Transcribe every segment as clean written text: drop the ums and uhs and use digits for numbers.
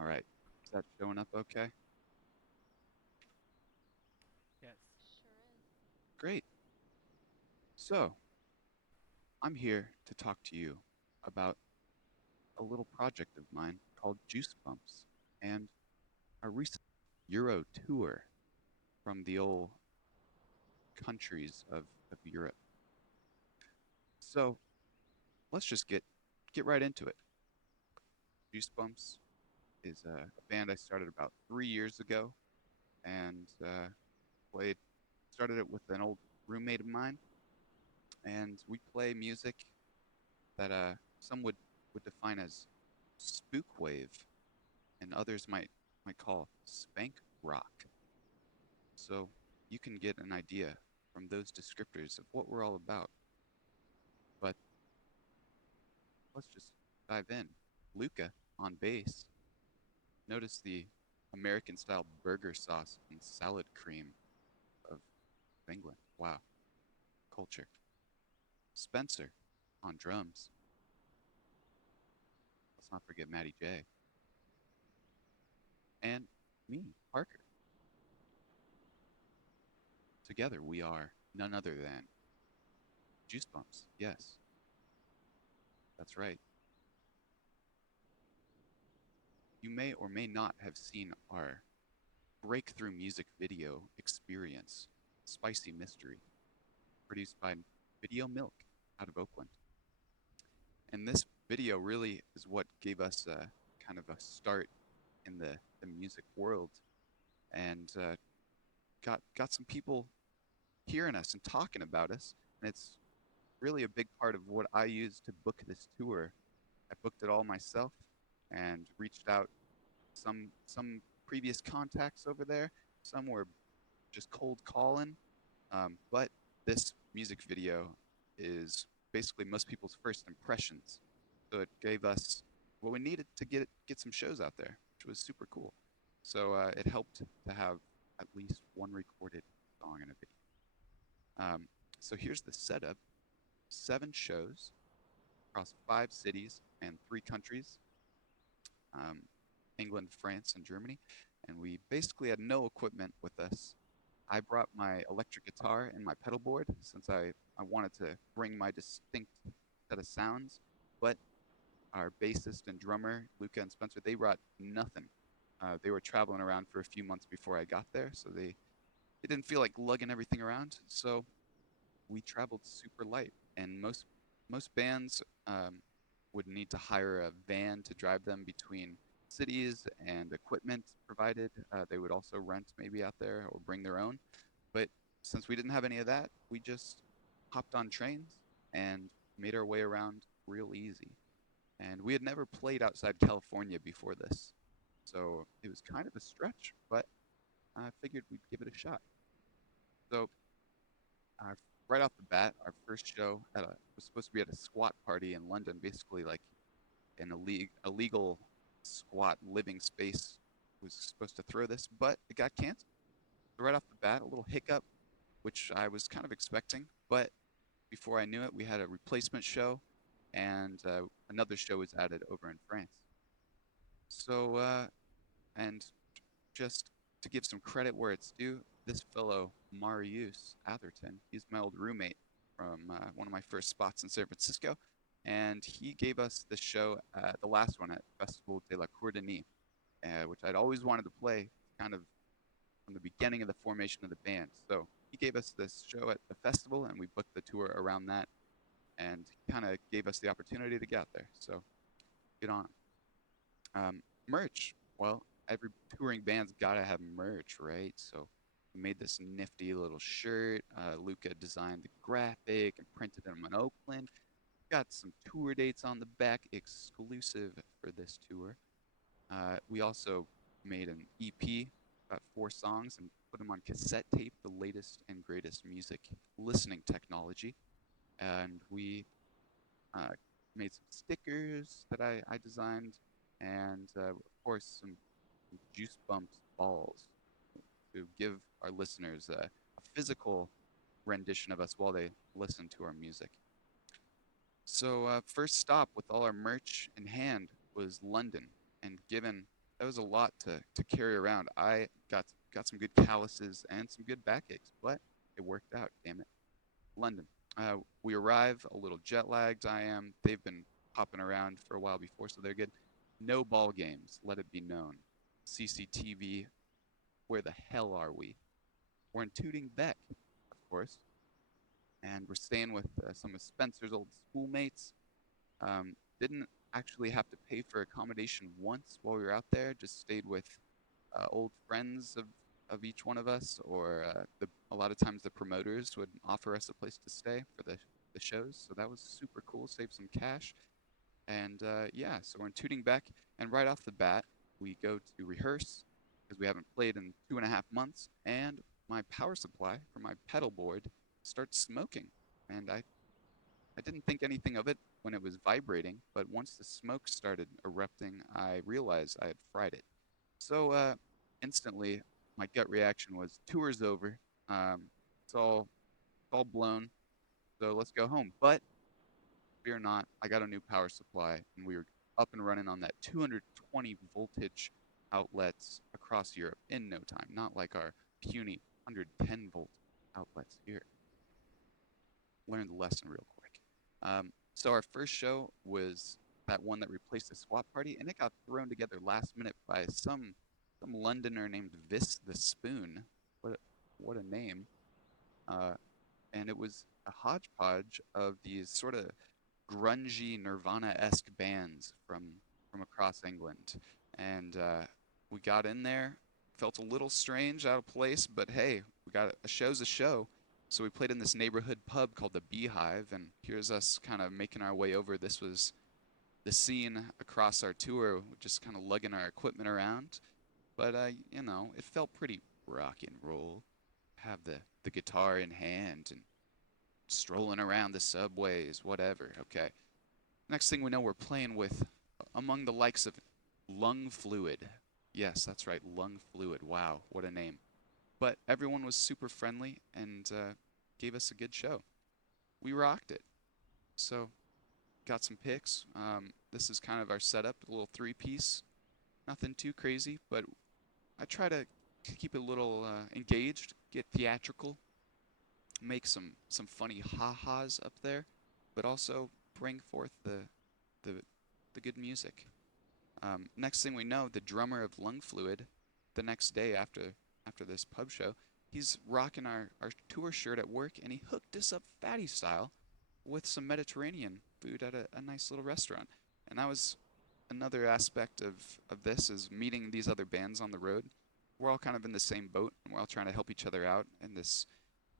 All right. Is that showing up okay? Yes. Sure is. Great. So, I'm here to talk to you about a little project of mine called Juicebumps and a recent Eurotour from the old countries of Europe. So, let's just get right into it. Juicebumps is a band I started about 3 years ago and played started it with an old roommate of mine, and we play music that some would define as spook wave, and others might call spank rock. So you can get an idea from those descriptors of what we're all about. But let's just dive in. Luca on bass. Notice the American style burger sauce and salad cream of England. Wow, culture. Spencer on drums. Let's not forget Matty J. And me, Parker. Together we are none other than Juicebumps. Yes, that's right. You may or may not have seen our breakthrough music video experience, Spicy Mystery, produced by Video Milk out of Oakland. And this video really is what gave us kind of a start in the music world, and got some people hearing us and talking about us. And it's really a big part of what I used to book this tour. I booked it all myself and reached out some previous contacts over there. Some were just cold calling, but this music video is basically most people's first impressions. So it gave us what we needed to get some shows out there, which was super cool. So it helped to have at least one recorded song in a video. So here's the setup: 7 shows across 5 cities and 3 countries. Um, England, France, and Germany, and we basically had no equipment with us. I brought my electric guitar and my pedal board since I wanted to bring my distinct set of sounds, but our bassist and drummer, Luca and Spencer, they brought nothing. They were traveling around for a few months before I got there, so they didn't feel like lugging everything around. So we traveled super light, and most bands would need to hire a van to drive them between cities and equipment provided. They would also rent maybe out there or bring their own. But since we didn't have any of that, we just hopped on trains and made our way around real easy. And we had never played outside California before this. So it was kind of a stretch, but I figured we'd give it a shot. So our, right off the bat, our first show was supposed to be at a squat party in London, basically like an illegal squat living space was supposed to throw this, but it got canceled. So right off the bat, a little hiccup, which I was kind of expecting, but before I knew it, we had a replacement show, and another show was added over in France. So, and just to give some credit where it's due, this fellow, Marius Atherton, he's my old roommate from one of my first spots in San Francisco, and he gave us the show, the last one at Festival de la Cordonnier, which I'd always wanted to play kind of from the beginning of the formation of the band. So he gave us this show at the festival, and we booked the tour around that, and kind of gave us the opportunity to get out there. So get on. Merch. Well, every touring band's got to have merch, right? So we made this nifty little shirt. Luca designed the graphic and printed them in Oakland. Got some tour dates on the back, exclusive for this tour. We also made an EP, about 4 songs, and put them on cassette tape, the latest and greatest music listening technology. And we uh, made some stickers that I designed, and of course some juice bumps balls to give our listeners a physical rendition of us while they listen to our music. So first stop with all our merch in hand was London, and given that was a lot to carry around. I got some good calluses and some good backaches, but it worked out. Damn it, London. We arrive a little jet lagged. I am. They've been hopping around for a while before, so they're good. No ball games. Let it be known. CCTV. Where the hell are we? We're in Tooting Bec, of course, and we're staying with some of Spencer's old schoolmates. Didn't actually have to pay for accommodation once while we were out there. Just stayed with old friends of each one of us, or a lot of times the promoters would offer us a place to stay for the shows. So that was super cool. Saved some cash. And yeah, so we're in Tooting Bec, and right off the bat, we go to rehearse because we haven't played in 2.5 months, and my power supply for my pedal board starts smoking. And I didn't think anything of it when it was vibrating, but once the smoke started erupting, I realized I had fried it. So instantly, my gut reaction was, tour's over. It's all blown. So let's go home. But fear not, I got a new power supply, and we were up and running on that 220 voltage outlets across Europe in no time. Not like our puny 110 volt outlets here. Learned the lesson real quick. So our first show was that one that replaced the swap party, and it got thrown together last minute by some Londoner named Vis the Spoon. What a name! And it was a hodgepodge of these sort of grungy Nirvana-esque bands from across England, and we got in there. Felt a little strange, out of place, but hey, we got a show's a show. So we played in this neighborhood pub called the Beehive, and here's us kind of making our way over. This was the scene across our tour, just kind of lugging our equipment around. But you know, it felt pretty rock and roll. Have the guitar in hand and strolling around the subways, whatever. Okay. Next thing we know, we're playing with among the likes of Lung Fluid. Yes, that's right, Lung Fluid. Wow, what a name. But everyone was super friendly and gave us a good show. We rocked it. So, got some picks. This is kind of our setup, a little three-piece. Nothing too crazy, but I try to keep it a little engaged, get theatrical, make some funny ha-has up there, but also bring forth the good music. Next thing we know, the drummer of Lung Fluid, the next day after this pub show, he's rocking our tour shirt at work, and he hooked us up fatty style with some Mediterranean food at a nice little restaurant. And that was another aspect of this, is meeting these other bands on the road. We're all kind of in the same boat, and we're all trying to help each other out in this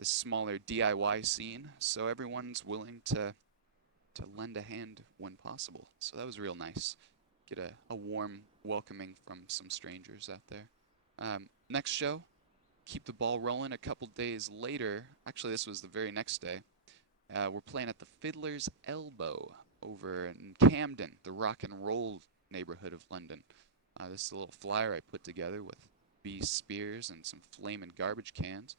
smaller DIY scene. So everyone's willing to lend a hand when possible. So that was real nice. Get a warm welcoming from some strangers out there. Next show, keep the ball rolling. A couple days later, actually this was the very next day, we're playing at the Fiddler's Elbow over in Camden, the rock and roll neighborhood of London. This is a little flyer I put together with B. Spears and some flaming garbage cans.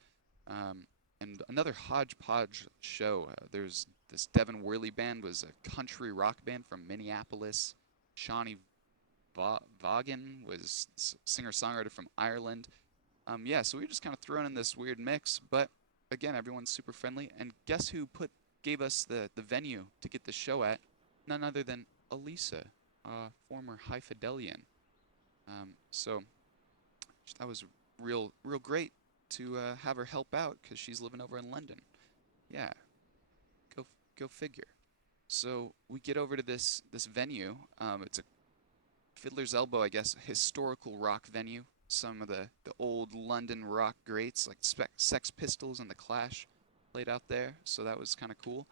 And another hodgepodge show. There's this Devin Worley band, was a country rock band from Minneapolis. Shawnee Vaughan was singer-songwriter from Ireland. Yeah, so we were just kind of thrown in this weird mix, but again, everyone's super friendly. And guess who gave us the venue to get the show at? None other than Elisa, former High Fidelian. So that was real great to have her help out, because she's living over in London. Yeah, go figure. So we get over to this venue. It's a Fiddler's Elbow, I guess, historical rock venue. Some of the old London rock greats like Sex Pistols and The Clash played out there, so that was kind of cool.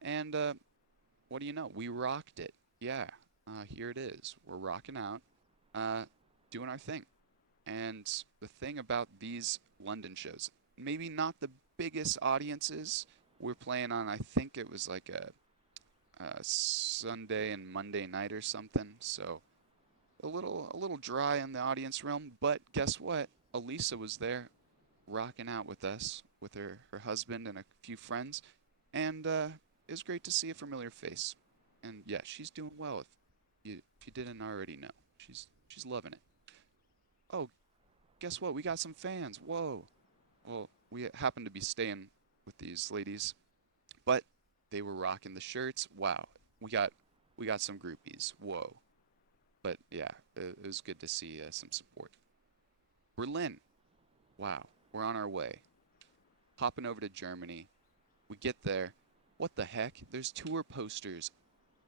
And what do you know? We rocked it. Yeah, here it is. We're rocking out, doing our thing. And the thing about these London shows, maybe not the biggest audiences. We're playing on, I think it was like a Sunday and Monday night or something. So a little dry in the audience realm. But guess what? Elisa was there, rocking out with us, with her husband and a few friends, and it was great to see a familiar face. And yeah, she's doing well. If you didn't already know, she's loving it. Oh, guess what? We got some fans. Whoa. Well, we happened to be staying with these ladies, but they were rocking the shirts. Wow. We got we got some groupies. Whoa. But yeah, it was good to see some support. Berlin. Wow. We're on our way. Hopping over to Germany. We get there. What the heck? There's tour posters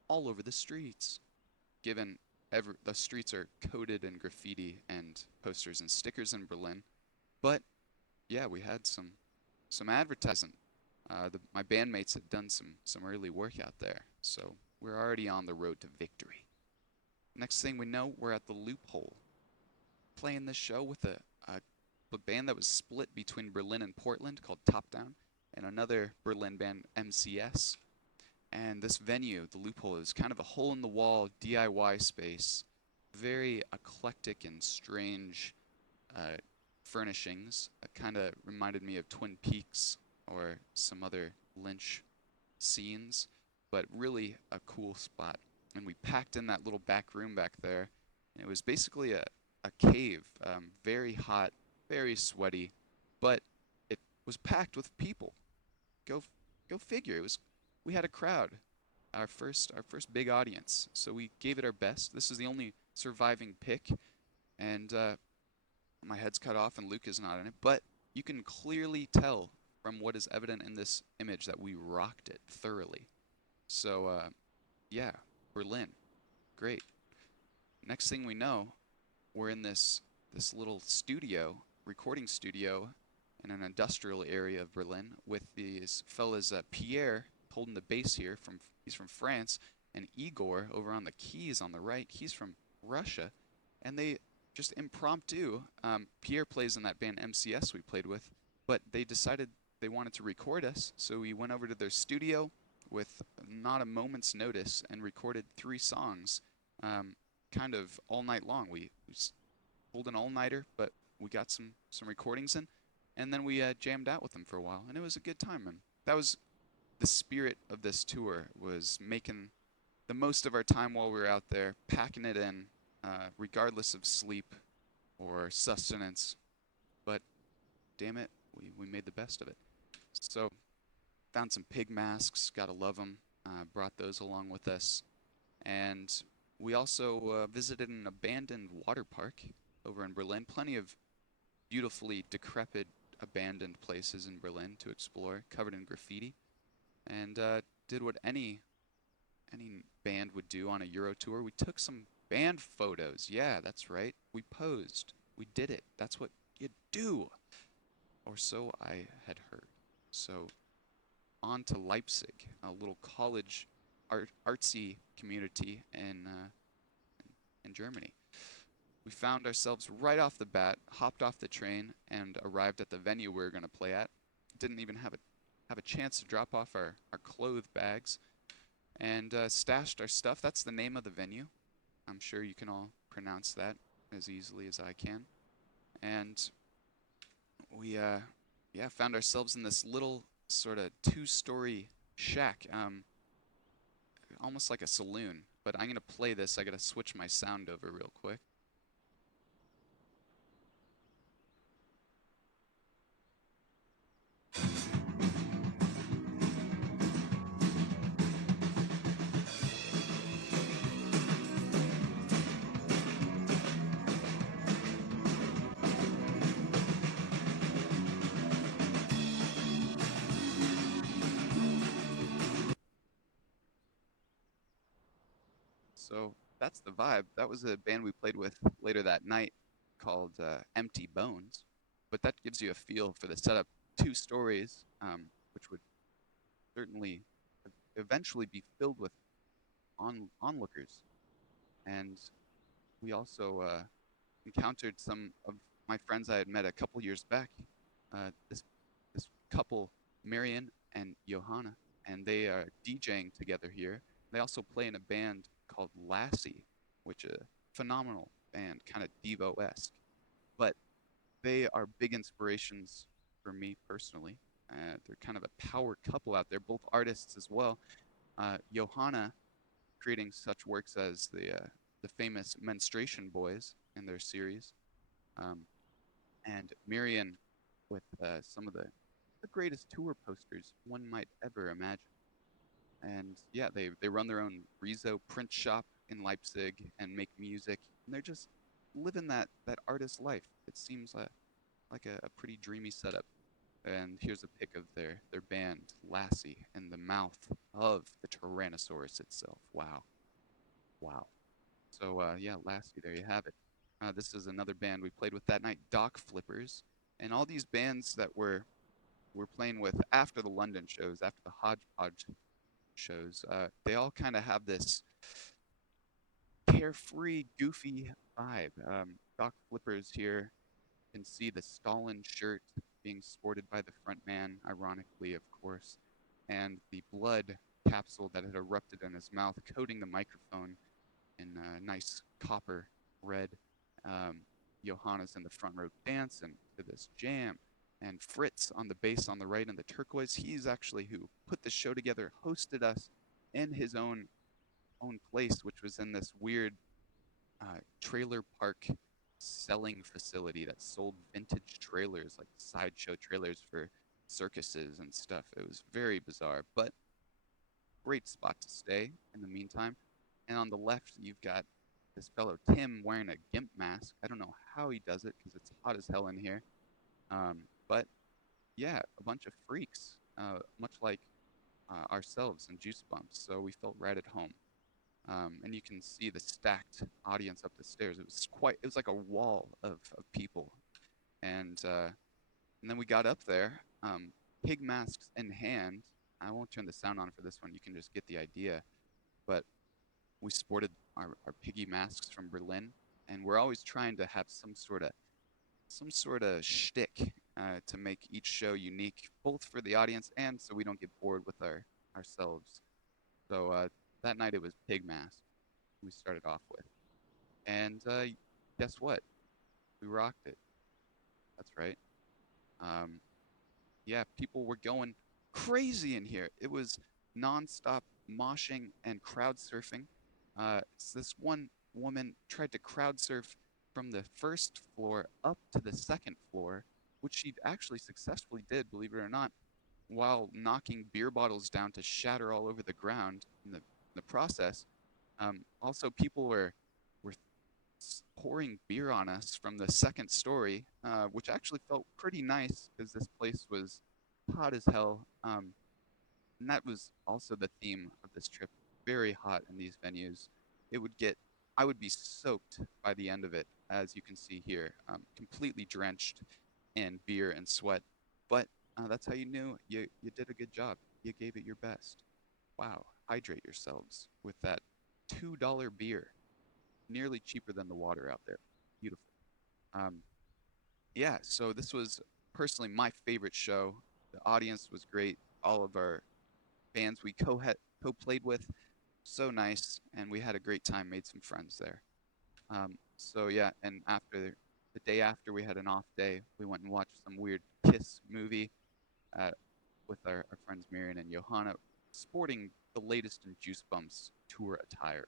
all over the streets. Given the streets are coated in graffiti and posters and stickers in Berlin. But yeah, we had some advertising. My bandmates had done some early work out there, so we're already on the road to victory. Next thing we know, we're at the Loophole, playing this show with a band that was split between Berlin and Portland called Top Down, and another Berlin band, MCS. And this venue, the Loophole, is kind of a hole-in-the-wall DIY space, very eclectic and strange uh, furnishings. It kind of reminded me of Twin Peaks or some other Lynch scenes, but really a cool spot. And we packed in that little back room back there, and it was basically a cave, very hot, very sweaty, but it was packed with people. Go go figure. We had a crowd, our first big audience. So we gave it our best. This is the only surviving pick, and my head's cut off and Luke is not in it, but you can clearly tell from what is evident in this image that we rocked it thoroughly. So yeah, Berlin, great. Next thing we know, we're in this little studio, recording studio, in an industrial area of Berlin with these fellas, Pierre holding the bass here he's from France, and Igor over on the keys on the right, he's from Russia, and they just impromptu. Pierre plays in that band MCS we played with, but they decided they wanted to record us, so we went over to their studio with not a moment's notice and recorded 3 songs, kind of all night long. We pulled an all-nighter, but we got some recordings in, and then we jammed out with them for a while, and it was a good time. And that was the spirit of this tour, was making the most of our time while we were out there, packing it in, regardless of sleep or sustenance. But damn it, we made the best of it. So found some pig masks, gotta love them. Brought those along with us, and we also visited an abandoned water park over in Berlin. Plenty of beautifully decrepit abandoned places in Berlin to explore, covered in graffiti, and did what any band would do on a Eurotour. We took some band photos. Yeah, that's right. We posed. We did it. That's what you do. Or so I had heard. So on to Leipzig, a little college artsy community in Germany. We found ourselves right off the bat, hopped off the train, and arrived at the venue we were going to play at. Didn't even have a chance to drop off our clothes bags, and stashed our stuff. That's the name of the venue. I'm sure you can all pronounce that as easily as I can. And we yeah, found ourselves in this little sort of 2-story shack, almost like a saloon. But I'm gonna play this. I gotta switch my sound over real quick. So that's the vibe. That was a band we played with later that night called Empty Bones. But that gives you a feel for the setup. 2 stories, which would certainly eventually be filled with onlookers. And we also encountered some of my friends I had met a couple years back. This couple, Marion and Johanna, and they are DJing together here. They also play in a band called Lassie, which is a phenomenal band, kind of Devo-esque. But they are big inspirations for me personally. They're kind of a power couple out there, both artists as well. Johanna creating such works as the famous Menstruation Boys in their series, Um, and Miriam with some of the greatest tour posters one might ever imagine. And yeah, they run their own Riso print shop in Leipzig and make music, and they're just living that artist life. It seems like a pretty dreamy setup. And here's a pic of their band, Lassie, in the mouth of the Tyrannosaurus itself. Wow, wow. So yeah, Lassie, there you have it. This is another band we played with that night, Dock Flippers, and all these bands that we're playing with after the London shows, after the Hodgepodge shows, they all kind of have this carefree, goofy vibe. Dock Flippers here can see the Stalin shirt being sported by the front man, ironically, of course, and the blood capsule that had erupted in his mouth, coating the microphone in a nice copper red. Johanna's in the front row dancing to this jam. And Fritz on the bass on the right and the turquoise, he's actually who put the show together, hosted us in his own place, which was in this weird trailer park selling facility that sold vintage trailers, like sideshow trailers for circuses and stuff. It was very bizarre, but great spot to stay in the meantime. And on the left, you've got this fellow Tim wearing a gimp mask. I don't know how he does it because it's hot as hell in here. But yeah, a bunch of freaks, much like ourselves and Juicebumps. So we felt right at home. And you can see the stacked audience up the stairs. It was like a wall of people. And then we got up there, pig masks in hand. I won't turn the sound on for this one. You can just get the idea. But we sported our piggy masks from Berlin, and we're always trying to have some sort of shtick to make each show unique, both for the audience and so we don't get bored with ourselves. So that night it was pig mask we started off with, and guess what? We rocked it. That's right. Um, yeah, people were going crazy in here. It was nonstop moshing and crowd surfing. This one woman tried to crowd surf from the first floor up to the second floor, which she actually successfully did, believe it or not, while knocking beer bottles down to shatter all over the ground in the process. Also, people were pouring beer on us from the second story, which actually felt pretty nice because this place was hot as hell. And that was also the theme of this trip. Very hot in these venues. It would get, I would be soaked by the end of it, as you can see here, completely drenched in beer and sweat. But that's how you knew you did a good job. You gave it your best. Wow, hydrate yourselves with that $2 beer, nearly cheaper than the water out there. Beautiful. Um, yeah, so this was personally my favorite show. The audience was great. All of our bands we co-played with, so nice, and we had a great time. Made some friends there. So yeah, and after the day after we had an off day, we went and watched some weird Kiss movie uh, with our friends Miriam and Johanna, sporting the latest in Juice Bumps tour attire.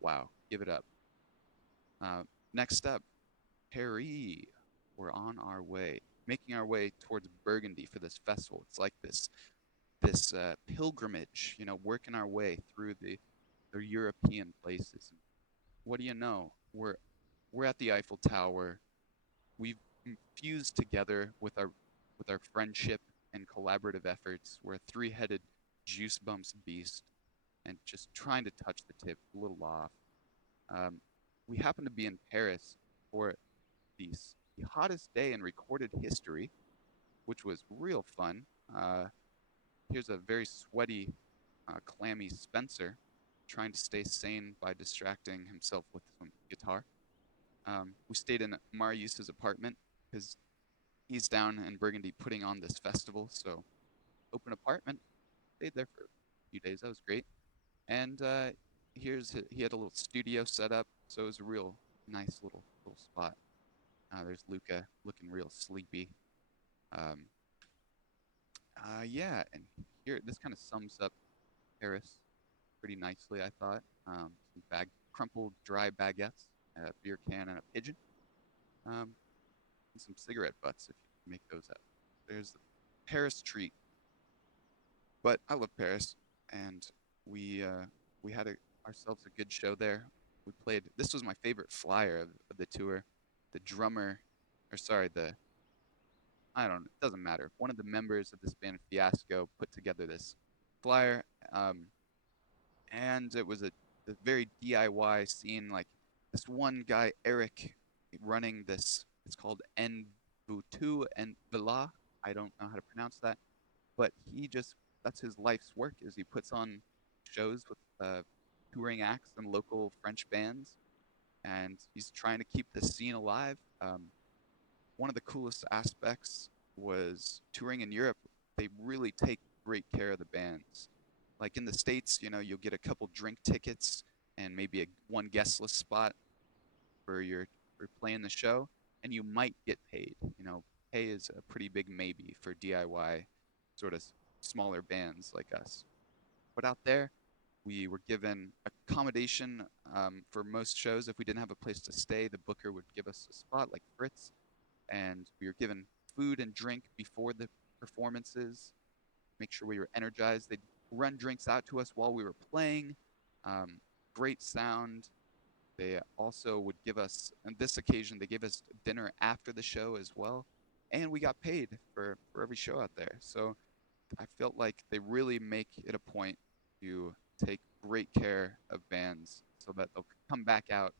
Wow, give it up. Uh, Next up, Paris. We're on our way, making our way towards Burgundy for this festival. It's like this pilgrimage, working our way through the European places. What do you know? We're at the Eiffel Tower. We've fused together with our friendship and collaborative efforts. We're a three-headed juice bumps beast, and just trying to touch the tip, a little off. Um, we happen to be in Paris for the hottest day in recorded history, which was real fun. Here's a very sweaty, clammy Spencer trying to stay sane by distracting himself with some guitar. We stayed in Marius's apartment because he's down in Burgundy putting on this festival. So open apartment, stayed there for a few days. That was great. And he had a little studio set up, so it was a real nice little spot. There's Luca looking real sleepy. Um, yeah, and here this kind of sums up Paris pretty nicely, I thought. Some crumpled dry baguettes, a beer can, and a pigeon. Um, and some cigarette butts if you can make those out. There's the Paris treat. But I love Paris, and we had ourselves a good show there. We played. This was my favorite flyer of the tour. The drummer, or sorry, the I don't. It doesn't matter. One of the members of this band Fiasco put together this flyer, um, and it was a very DIY scene. Like this one guy, Eric, running this. It's called En Vutu and Villa. I don't know how to pronounce that, but he just that's his life's work. Is he puts on shows with touring acts and local French bands, and he's trying to keep the scene alive. One of the coolest aspects was touring in Europe. They really take great care of the bands. Like in the States, you'll get a couple drink tickets and maybe one guest list spot for your for playing the show, and you might get paid. Pay is a pretty big maybe for DIY sort of smaller bands like us. But out there, we were given accommodation for most shows. If we didn't have a place to stay, the booker would give us a spot like Fritz, and we were given food and drink before the performances, make sure we were energized. They'd run drinks out to us while we were playing. Great sound. They also would give us, on this occasion, they gave us dinner after the show as well. And we got paid for every show out there. So I felt like they really make it a point to take great care of bands so that they'll come back out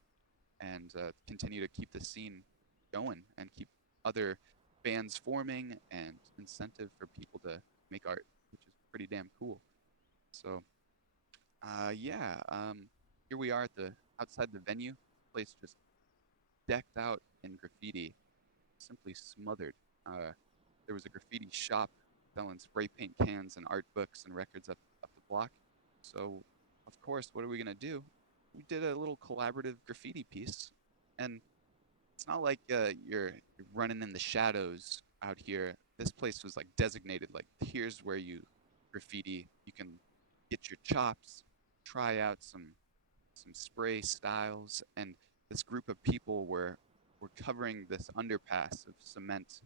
and continue to keep the scene going and keep other bands forming and incentive for people to make art, which is pretty damn cool. So, yeah, here we are at the outside the venue. Place just decked out in graffiti, simply smothered. There was a graffiti shop selling spray paint cans and art books and records up the block. So, of course, what are we gonna do? We did a little collaborative graffiti piece, and it's not like you're running in the shadows out here. This place was like designated, like here's where you graffiti. You can get your chops, try out some spray styles, and this group of people were covering this underpass of cement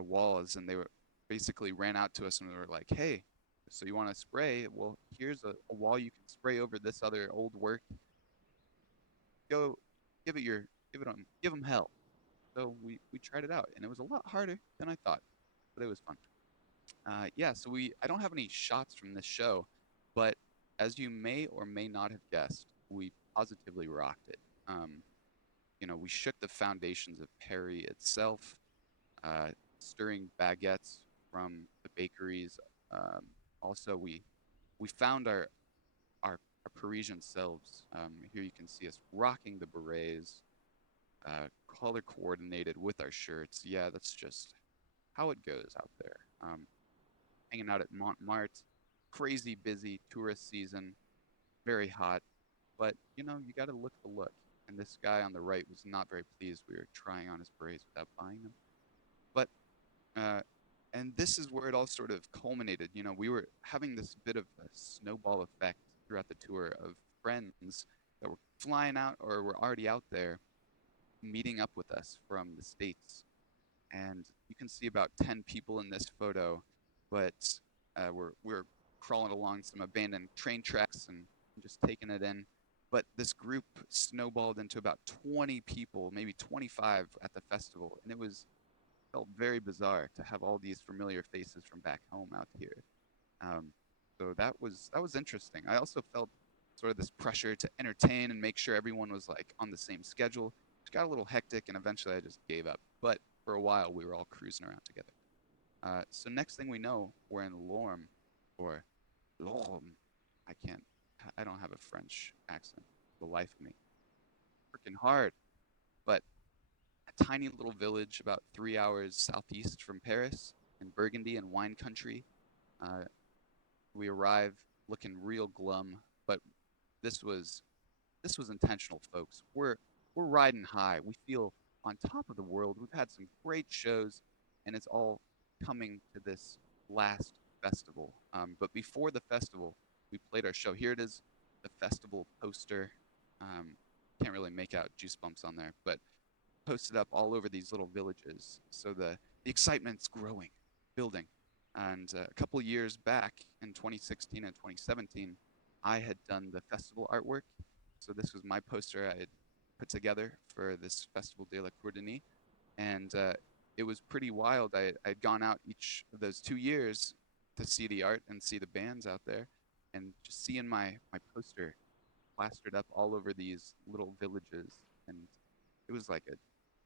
walls, and they were basically ran out to us and they were like, "Hey, so you want to spray? Well, here's a wall you can spray over this other old work. Go, give them hell." So we tried it out, and it was a lot harder than I thought, but it was fun. Yeah, so I don't have any shots from this show, but as you may or may not have guessed, we positively rocked it. We shook the foundations of Perry itself, stirring baguettes from the bakeries. Also, we found our Parisian selves. Here you can see us rocking the berets, color coordinated with our shirts. Yeah, that's just how it goes out there. Hanging out at Montmartre, crazy busy tourist season, very hot, but you got to look the look. And this guy on the right was not very pleased we were trying on his berets without buying them. But and this is where it all sort of culminated. We were having this bit of a snowball effect throughout the tour of friends that were flying out or were already out there meeting up with us from the States. And you can see about 10 people in this photo, but we're crawling along some abandoned train tracks and just taking it in. But this group snowballed into about 20 people, maybe 25 at the festival, and felt very bizarre to have all these familiar faces from back home out here. So that was interesting. I also felt sort of this pressure to entertain and make sure everyone was like on the same schedule. It got a little hectic, and eventually I just gave up. But for a while, we were all cruising around together. So next thing we know, we're in Lorme, or Lorme. I don't have a French accent, for the life of me. Working hard, but a tiny little village about 3 hours southeast from Paris in Burgundy and wine country. Uh, we arrive looking real glum, but this was intentional, folks. We're riding high. We feel on top of the world. We've had some great shows, and it's all coming to this last festival. But before the festival, we played our show. Here it is, the festival poster. Can't really make out Juicebumps on there, but posted up all over these little villages. So the excitement's growing, building. And a couple of years back in 2016 and 2017, I had done the festival artwork. So this was my poster I had put together for this Festival de la Courdenie, and it was pretty wild. I'd gone out each of those 2 years to see the art and see the bands out there, and just seeing my poster plastered up all over these little villages, and it was like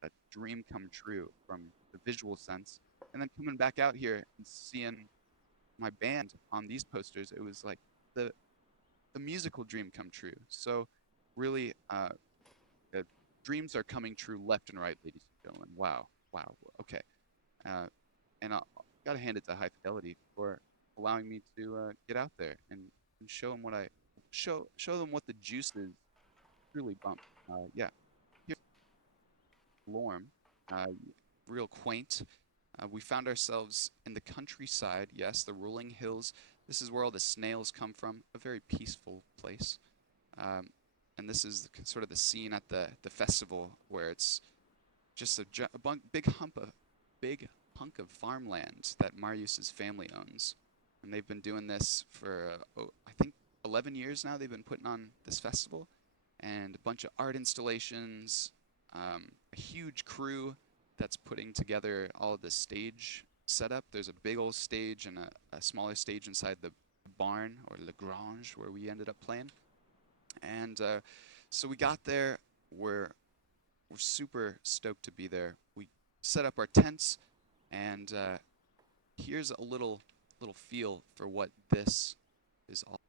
a dream come true from the visual sense. And then coming back out here and seeing my band on these posters, it was like the the musical dream come true. So really, uh, dreams are coming true left and right, ladies and gentlemen. Wow, wow. Okay, uh, and I gotta hand it to High Fidelity for allowing me to get out there and show them what I show them what the juice is truly bump. Yeah, here's Lorm, uh, real quaint. We found ourselves in the countryside. Yes, the rolling hills. This is where all the snails come from. A very peaceful place. Um, and this is sort of the scene at the festival where it's just big hunk of farmland that Marius's family owns, and they've been doing this for I think 11 years now. They've been putting on this festival, and a bunch of art installations, a huge crew that's putting together all of the stage setup. There's a big old stage and a smaller stage inside the barn or Le Grange where we ended up playing. And so we got there. We're super stoked to be there. We set up our tents, and here's a little feel for what this is all.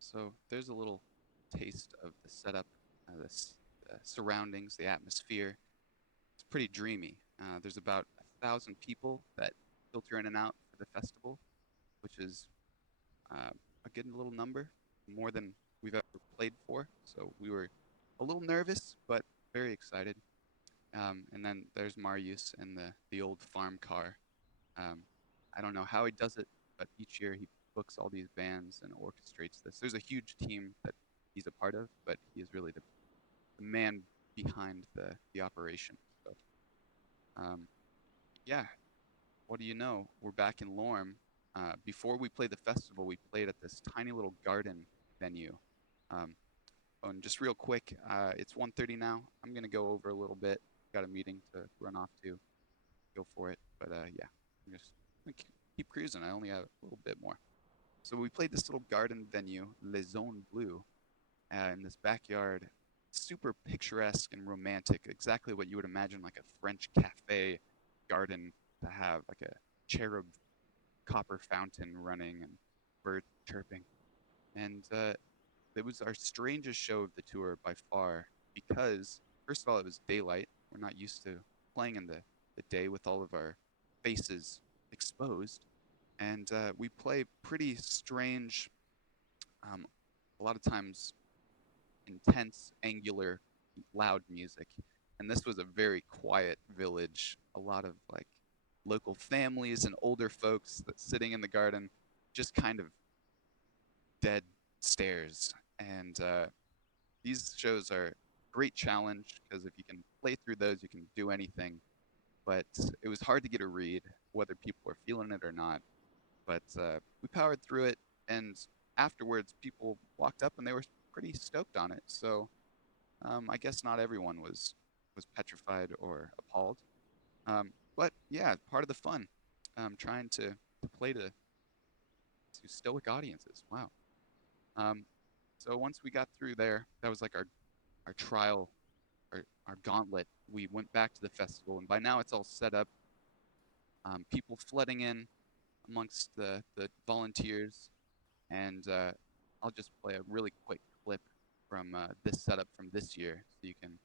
So there's a little taste of the setup, the surroundings, the atmosphere. It's pretty dreamy. There's about 1,000 people that filter in and out for the festival, which is a good little number, more than we've ever played for. So we were a little nervous, but very excited. And then there's Marius in the old farm car. Um, I don't know how he does it, but each year he books all these bands and orchestrates this. There's a huge team that he's a part of, but he is really the man behind the operation. So, yeah, what do you know? We're back in Lorm. Before we played the festival, we played at this tiny little garden venue. Um, and just real quick, it's 1:30 now. I'm gonna go over a little bit. Got a meeting to run off to. Go for it. But yeah, I'm just gonna keep cruising. I only have a little bit more. So we played this little garden venue, Les Zones Bleues, in this backyard. Super picturesque and romantic. Exactly what you would imagine like a French cafe garden to have, like a cherub copper fountain running and birds chirping. And it was our strangest show of the tour by far because, first of all, it was daylight. We're not used to playing in the day with all of our faces exposed. And we play pretty strange, a lot of times intense, angular, loud music. And this was a very quiet village. A lot of like local families and older folks that sitting in the garden, just kind of dead stares. And these shows are a great challenge because if you can play through those, you can do anything. But it was hard to get a read whether people were feeling it or not. But we powered through it, and afterwards, people walked up and they were pretty stoked on it. So I guess not everyone was petrified or appalled. But yeah, part of the fun, trying to play to stoic audiences. Wow. Um, so once we got through there, that was like our trial, our gauntlet. We went back to the festival, and by now it's all set up. People flooding in amongst the volunteers, and I'll just play a really quick clip from this setup from this year, so you can.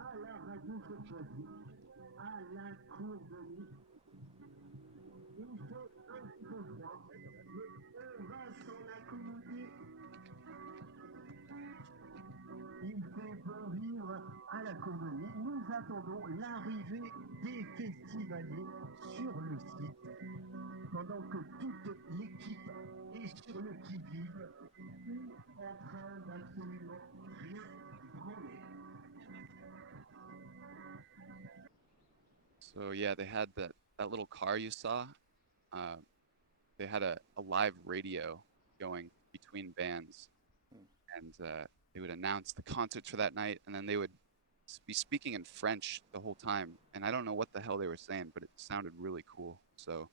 À la radio cette fois-ci, à la cour de nuit. Il fait un petit peu froid, mais on va s'en accommoder. Il fait bon vivre à la cour de nuit. Nous attendons l'arrivée des festivaliers sur le site, pendant que toute l'équipe est sur le qui-vive ou en train d'absolument rien branler. So yeah, they had that little car you saw. Uh, they had a live radio going between bands, and they would announce the concerts for that night, and then they would be speaking in French the whole time. And I don't know what the hell they were saying, but it sounded really cool. So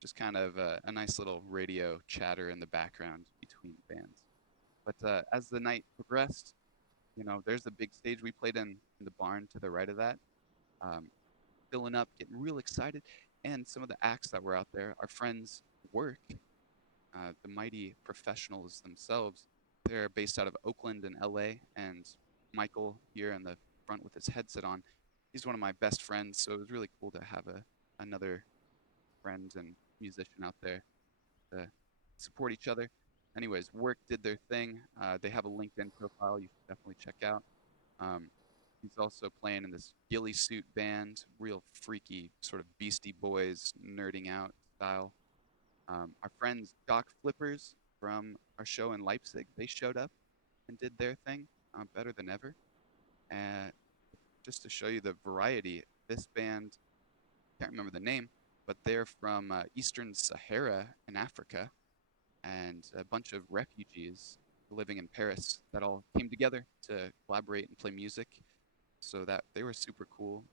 just kind of a nice little radio chatter in the background between bands. But as the night progressed, there's the big stage we played in the barn to the right of that, um, filling up, getting real excited. And some of the acts that were out there, our friends work, the mighty professionals themselves. They're based out of Oakland and LA. And Michael here in the front with his headset on, he's one of my best friends. So it was really cool to have another friend and musician out there to support each other. Anyways, work did their thing. They have a LinkedIn profile you should definitely check out. Um, he's also playing in this ghillie suit band, real freaky sort of Beastie Boys nerding out style. Our friends Doc Flippers from our show in Leipzig, they showed up and did their thing better than ever. And just to show you the variety, this band, can't remember the name, but they're from Eastern Sahara in Africa, and a bunch of refugees living in Paris that all came together to collaborate and play music. So that they were super cool.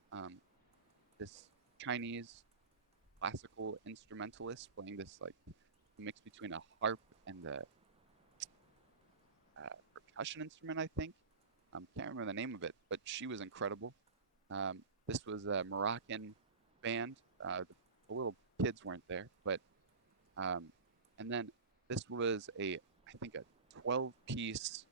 This Chinese classical instrumentalist playing this like mix between a harp and a percussion instrument, I think. Can't remember the name of it, but she was incredible. This was a Moroccan band. The little kids weren't there, but and then this was I think a 12-piece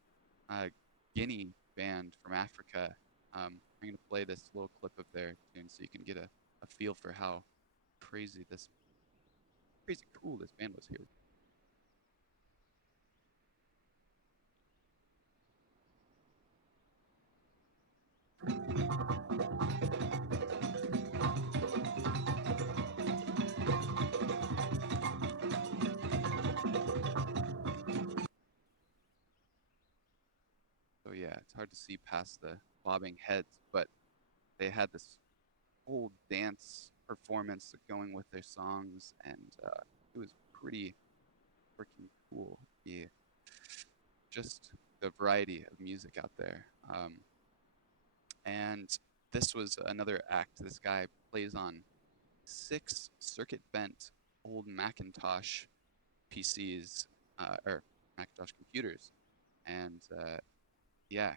Guinea band from Africa. I'm gonna play this little clip of their tune so you can get a feel for how crazy cool this band was here. So yeah, it's hard to see past the bobbing heads, but they had this whole dance performance going with their songs, and it was pretty freaking cool. Yeah, just the variety of music out there. And this was another act. This guy plays on 6 circuit bent old Macintosh PCs, or Macintosh computers, and yeah,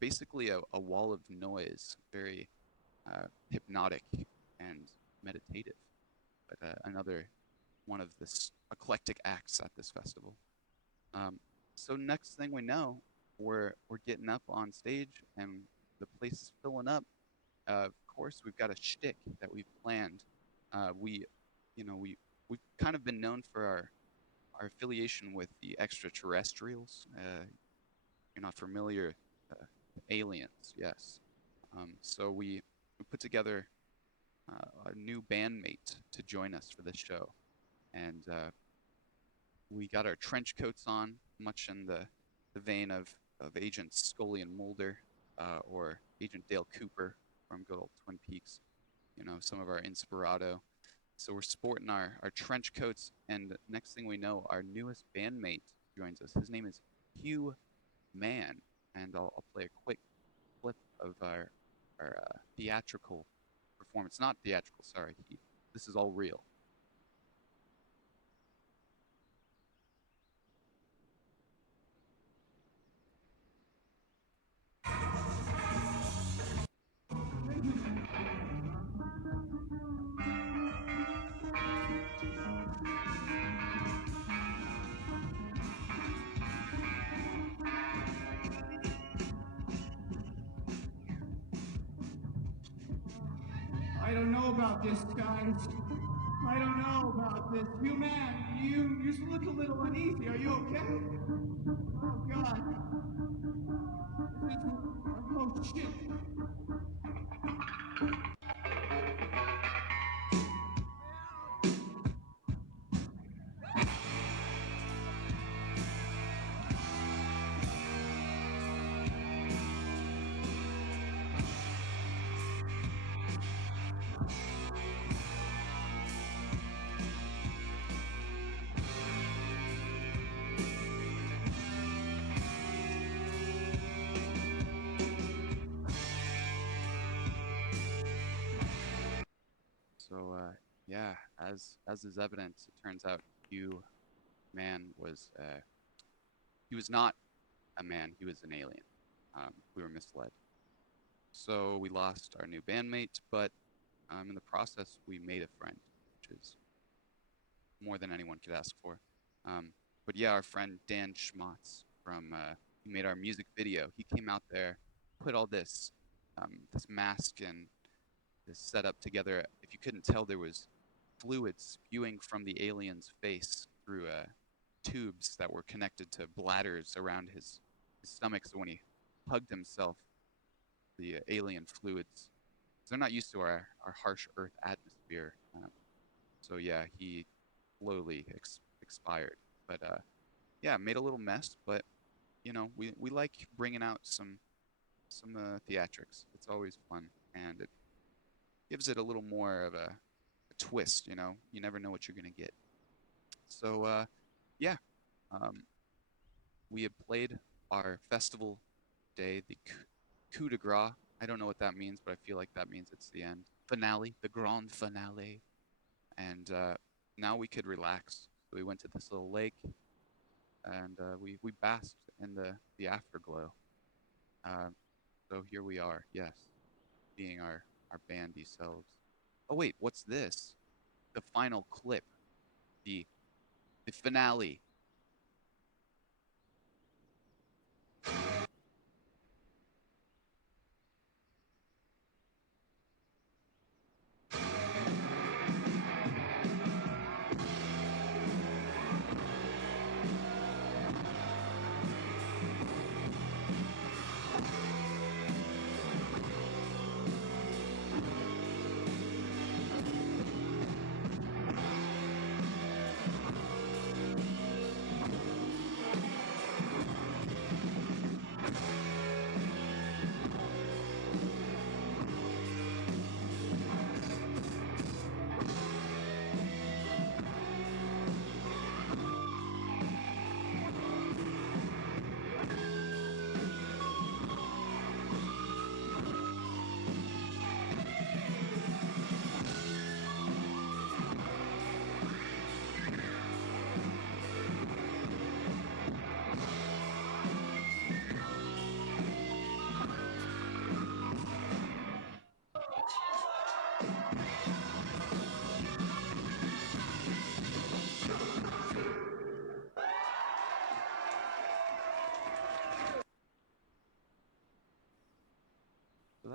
basically a wall of noise, very hypnotic and meditative, but another one of the eclectic acts at this festival. So next thing we know, we're getting up on stage and the place is filling up. Of course, we've got a shtick that we've planned. We, you know, we've kind of been known for our affiliation with the extraterrestrials. You're not familiar, aliens, yes. So we put together a new bandmate to join us for this show, and we got our trench coats on, much in the vein of Agent Scully and Mulder, or Agent Dale Cooper from good old Twin Peaks. You know, some of our inspirado. So we're sporting our trench coats, and next thing we know, our newest bandmate joins us. His name is Hugh Mann, and I'll play a quick clip of our theatrical performance. Not theatrical, sorry. This is all real. I don't know about this, guys. I don't know about this. You man, you look a little uneasy. Are you okay? Oh God. Oh shit. So yeah, as is evident, it turns out Hugh Mann was he was not a man, he was an alien. We were misled. So we lost our new bandmate, but in the process, we made a friend, which is more than anyone could ask for. But yeah, our friend Dan Schmatz from who made our music video, he came out there, put all this this mask and this setup together. If you couldn't tell, there was fluid spewing from the alien's face through tubes that were connected to bladders around his stomach. So when he hugged himself, the alien fluids, they're not used to our harsh Earth atmosphere. So yeah, he slowly expired. But yeah, made a little mess. But you know, we like bringing out some theatrics. It's always fun, and it gives it a little more of a twist. You know, you never know what you're gonna get. So yeah, we had played our festival day, the coup de grace. I don't know what that means, but I feel like that means it's the end. Finale, the grand finale. And now we could relax. So we went to this little lake, and we basked in the afterglow. So here we are, yes, being our bandy selves. Oh wait, what's this? The final clip, the finale.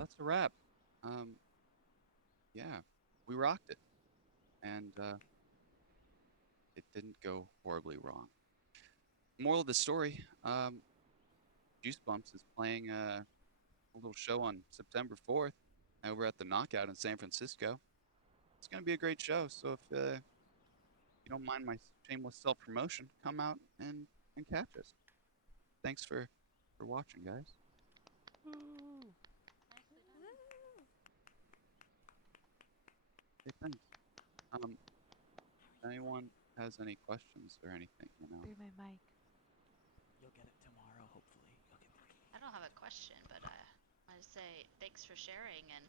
that's a wrap. Yeah, we rocked it, and it didn't go horribly wrong. Moral of the story: Juicebumps is playing a little show on September 4th over at the Knockout in San Francisco. It's gonna be a great show. So if you don't mind my shameless self promotion, come out and catch us. Thanks for watching, guys. Woo. Hey, thanks. If anyone has any questions or anything, Through my mic. You'll get it tomorrow, hopefully. You'll get the key. I don't have a question, but I say thanks for sharing. And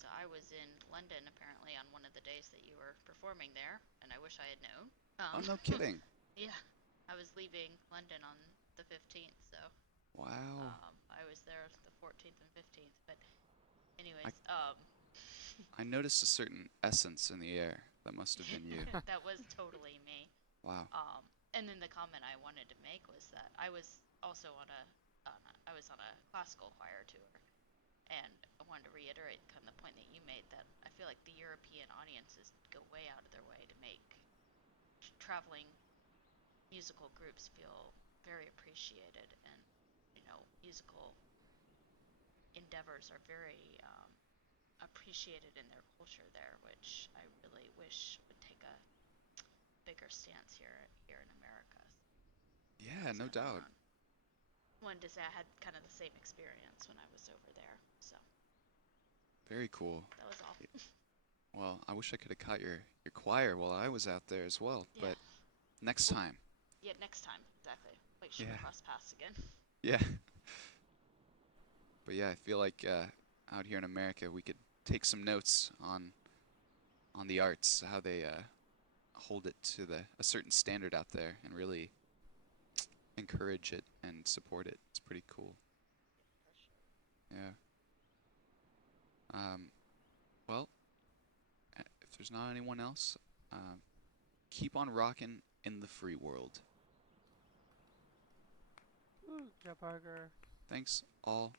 so I was in London apparently on one of the days that you were performing there, and I wish I had known. Oh, no kidding. Yeah, I was leaving London on the 15th, so Wow. I was there the 14th and 15th. But anyways, I noticed a certain essence in the air. That must have been you. that was totally me. Wow. And then the comment I wanted to make was that I was also on a classical choir tour, and I wanted to reiterate kind of the point that you made, that I feel like the European audiences go way out of their way to make traveling musical groups feel very appreciated, and musical endeavors are very appreciated in their culture there, which I really wish would take a bigger stance here in America. Yeah, no doubt. Wanted to say I had kind of the same experience when I was over there, so Very cool. that was all. Well, I wish I could have caught your choir while I was out there as well, Yeah. but next time. Yeah, next time, exactly. Make sure we cross paths again. Yeah. But yeah, I feel like out here in America, we could take some notes on the arts, how they hold it to a certain standard out there, and really encourage it and support it. It's pretty cool. Yeah. Well, if there's not anyone else, keep on rocking in the free world. Woo, Joe Parker. Thanks all